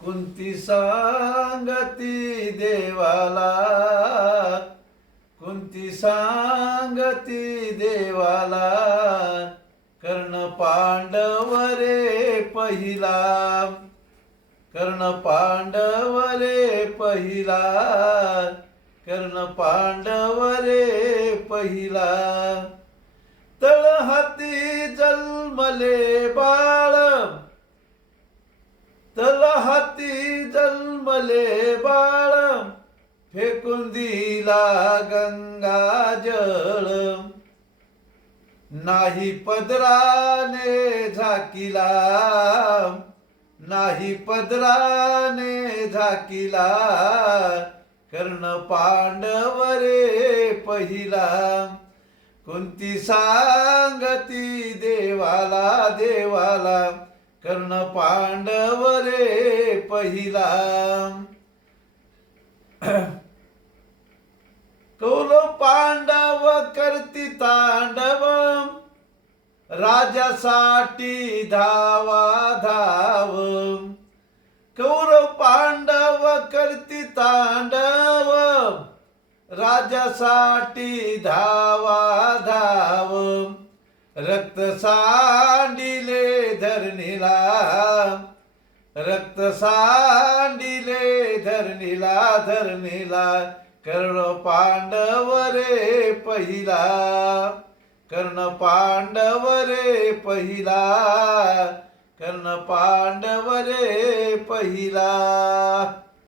कुंती सांगती देवाला, कुंती सांगती देवाला, कर्ण पांडव रे पहिला, कर्ण पांडव रे पहिला, कर्ण पांडव रे पहिला. तळहाती जन्मले बाळ, तळहाती जन्मले बाळ, फेकून दिला गंगा जळ. नाही पदराने झाकिला, नाही पदराने झाकिला, कर्ण पांडव रे पहिला. कुंती सांगती देवाला, देवाला, कर्ण पांडव रे पहिला. कौरव पांडव करती तांडव, राजासाठी धावा धाव. कौरव पांडव करती तांडव, राजासाठी धावा धाव. रक्त सांडिले धरणीला, रक्त सांडिले धरणीला, धरणीला, कर्ण पांडव रे पहिला, कर्ण पांडव रे पहिला, कर्ण पांडव रे पहिला.